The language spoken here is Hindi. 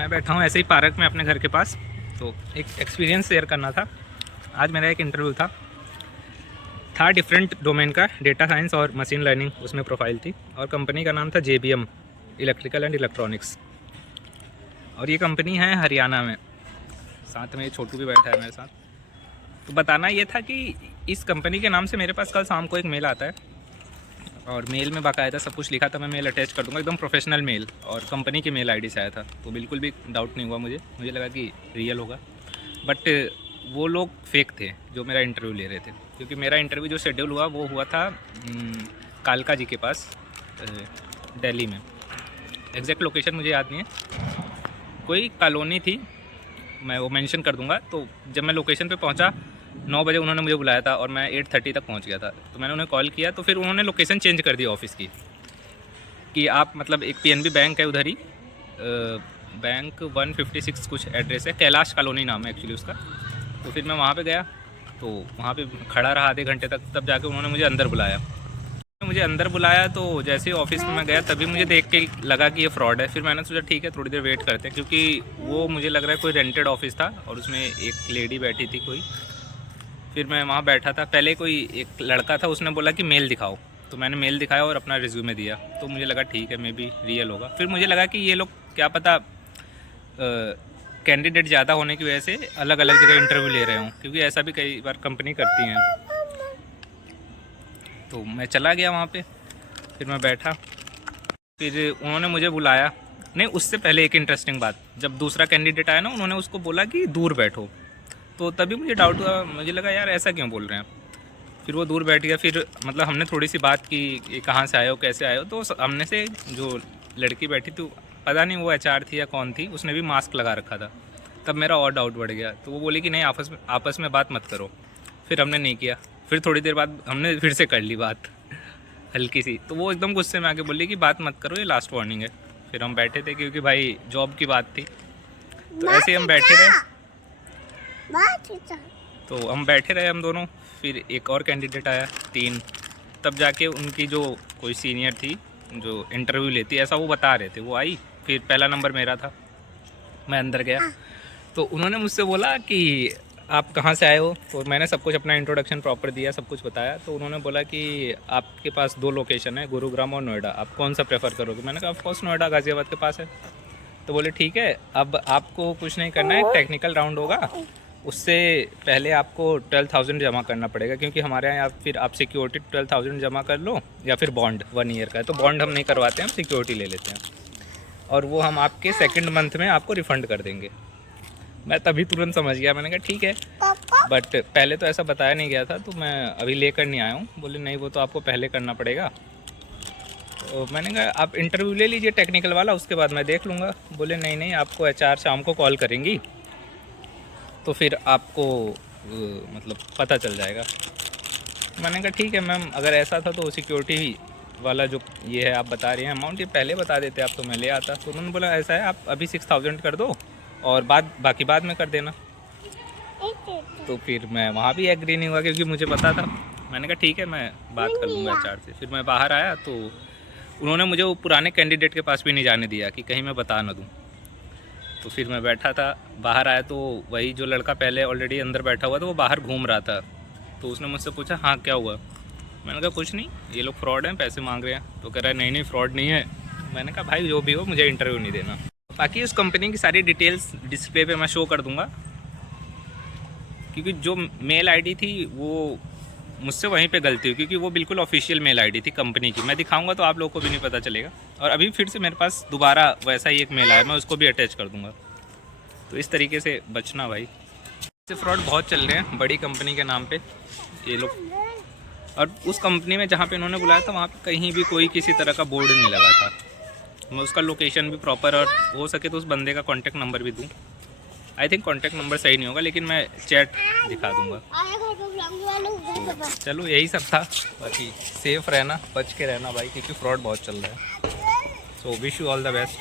मैं बैठा हूँ ऐसे ही पार्क में अपने घर के पास। तो एक एक्सपीरियंस शेयर करना था। आज मेरा एक इंटरव्यू था डिफरेंट डोमेन का, डेटा साइंस और मशीन लर्निंग उसमें प्रोफाइल थी, और कंपनी का नाम था JBM इलेक्ट्रिकल एंड इलेक्ट्रॉनिक्स, और ये कंपनी है हरियाणा में। साथ में छोटू भी बैठा है मेरे साथ। तो बताना ये था कि इस कंपनी के नाम से मेरे पास कल शाम को एक मेल आता है, और मेल में बाकायदा सब कुछ लिखा था। मैं मेल अटैच कर दूंगा, एकदम प्रोफेशनल मेल, और कंपनी की मेल आईडी से आया था। तो बिल्कुल भी डाउट नहीं हुआ मुझे लगा कि रियल होगा। बट वो लोग फेक थे जो मेरा इंटरव्यू ले रहे थे, क्योंकि मेरा इंटरव्यू जो शेड्यूल हुआ वो हुआ था कालका जी के पास, दिल्ली में। एग्जैक्ट लोकेशन मुझे याद नहीं है, कोई कॉलोनी थी, मैं वो मेंशन कर दूंगा। तो जब मैं लोकेशन पे पहुंचा 9 बजे उन्होंने मुझे बुलाया था, और मैं 8:30 तक पहुंच गया था। तो मैंने उन्हें कॉल किया, तो फिर उन्होंने लोकेशन चेंज कर दी ऑफिस की, कि आप मतलब एक PNB बैंक है उधर ही, बैंक 156 कुछ एड्रेस है, कैलाश कॉलोनी नाम है एक्चुअली उसका। तो फिर मैं वहाँ पे गया, तो वहाँ पे खड़ा रहा आधे घंटे तक, तब जाके उन्होंने मुझे अंदर बुलाया। तो जैसे ही ऑफिस में मैं गया तभी मुझे देख के लगा कि ये फ्रॉड है। फिर मैंने सोचा ठीक है थोड़ी देर वेट करते हैं, क्योंकि वो मुझे लग रहा है कोई रेंटेड ऑफिस था और उसमें एक लेडी बैठी थी कोई। फिर मैं वहाँ बैठा था, पहले कोई एक लड़का था, उसने बोला कि मेल दिखाओ। तो मैंने मेल दिखाया और अपना रिज्यूमे दिया। तो मुझे लगा ठीक है मे बी रियल होगा। फिर मुझे लगा कि ये लोग क्या पता कैंडिडेट ज़्यादा होने की वजह से अलग अलग जगह इंटरव्यू ले रहे हों, क्योंकि ऐसा भी कई बार कंपनी करती हैं। तो मैं चला गया वहाँ पे, फिर मैं बैठा, फिर उन्होंने मुझे बुलाया। नहीं, उससे पहले एक इंटरेस्टिंग बात, जब दूसरा कैंडिडेट आया ना, उन्होंने उसको बोला कि दूर बैठो। तो तभी मुझे डाउट हुआ, मुझे लगा यार ऐसा क्यों बोल रहे हैं। फिर वो दूर बैठ गया। फिर मतलब हमने थोड़ी सी बात की, ये कहाँ से आए हो, कैसे आए हो। तो हमने से जो लड़की बैठी थी, पता नहीं वो HR थी या कौन थी, उसने भी मास्क लगा रखा था। तब मेरा और डाउट बढ़ गया। तो वो बोली कि नहीं, आपस में बात मत करो। फिर हमने नहीं किया। फिर थोड़ी देर बाद हमने फिर से कर ली बात हल्की सी। तो वो एकदम गुस्से में आके बोली कि बात मत करो, ये लास्ट वार्निंग है। फिर हम बैठे थे, क्योंकि भाई जॉब की बात थी। तो ऐसे ही हम बैठे रहे। तो हम बैठे रहे हम दोनों। फिर एक और कैंडिडेट आया, 3। तब जाके उनकी जो कोई सीनियर थी जो इंटरव्यू लेती, ऐसा वो बता रहे थे, वो आई। फिर पहला नंबर मेरा था। मैं अंदर गया, तो उन्होंने मुझसे बोला कि आप कहाँ से आए हो। तो मैंने सब कुछ अपना इंट्रोडक्शन प्रॉपर दिया, सब कुछ बताया। तो उन्होंने बोला कि आपके पास 2 लोकेशन है, गुरुग्राम और नोएडा, आप कौन सा प्रेफर करोगे। मैंने कहा ऑफकोर्स नोएडा, गाज़ियाबाद के पास है। तो बोले ठीक है, अब आपको कुछ नहीं करना है, टेक्निकल राउंड होगा। उससे पहले आपको 12,000 जमा करना पड़ेगा, क्योंकि हमारे यहाँ फिर आप सिक्योरिटी 12,000 जमा कर लो, या फिर बॉन्ड 1 ईयर का है। तो बॉन्ड हम नहीं करवाते हैं, हम सिक्योरिटी ले लेते हैं, और वो हम आपके 2nd मंथ में आपको रिफ़ंड कर देंगे। मैं तभी तुरंत समझ गया। मैंने कहा ठीक है, बट पहले तो ऐसा बताया नहीं गया था, तो मैं अभी लेकर नहीं आया हूँ। बोले नहीं, वो तो आपको पहले करना पड़ेगा। तो मैंने कहा आप इंटरव्यू ले लीजिए टेक्निकल वाला, उसके बाद मैं देख लूँगा। बोले नहीं, आपको HR शाम को कॉल करेंगी, तो फिर आपको मतलब पता चल जाएगा। मैंने कहा ठीक है मैम, अगर ऐसा था तो सिक्योरिटी वाला जो ये है आप बता रही हैं अमाउंट, ये पहले बता देते आप तो मैं ले आता। तो उन्होंने बोला ऐसा है, आप अभी 6,000 कर दो और बाकी बाद में कर देना। तो फिर मैं वहाँ भी एग्री नहीं हुआ, क्योंकि मुझे पता था। मैंने कहा ठीक है, मैं बात कर लूँगा HR से। फिर मैं बाहर आया, तो उन्होंने मुझे वो पुराने कैंडिडेट के पास भी नहीं जाने दिया, कि कहीं मैं बता ना दूँ। तो फिर मैं बैठा था, बाहर आया तो वही जो लड़का पहले ऑलरेडी अंदर बैठा हुआ था, वो बाहर घूम रहा था। तो उसने मुझसे पूछा हाँ क्या हुआ। मैंने कहा कुछ नहीं, ये लोग फ्रॉड हैं, पैसे मांग रहे हैं। तो कह रहा है नहीं फ्रॉड नहीं है। मैंने कहा भाई जो भी हो, मुझे इंटरव्यू नहीं देना। बाकी उस कंपनी की सारी डिटेल्स डिस्प्ले पे मैं शो कर दूंगा, क्योंकि जो मेल आईडी थी वो मुझसे वहीं पे गलती हुई, क्योंकि वो बिल्कुल ऑफिशियल मेल आईडी थी कंपनी की। मैं दिखाऊंगा तो आप लोगों को भी नहीं पता चलेगा। और अभी फिर से मेरे पास दोबारा वैसा ही एक मेल आया, मैं उसको भी अटैच कर दूंगा। तो इस तरीके से बचना भाई। ऐसे फ्रॉड बहुत चल रहे हैं बड़ी कंपनी के नाम पे ये लोग। और उस कंपनी में जहाँ पे इन्होंने बुलाया था, वहाँ पे कहीं भी कोई किसी तरह का बोर्ड नहीं लगा था। मैं उसका लोकेशन भी प्रॉपर, और हो सके तो उस बंदे का कॉन्टैक्ट नंबर भी दूँ। आई थिंक कॉन्टैक्ट नंबर सही नहीं होगा, लेकिन मैं चैट दिखा दूँगा। तो चलो यही सब था। बाकी सेफ़ रहना, बच के रहना भाई, क्योंकि फ्रॉड बहुत चल रहा है। So wish you all the best.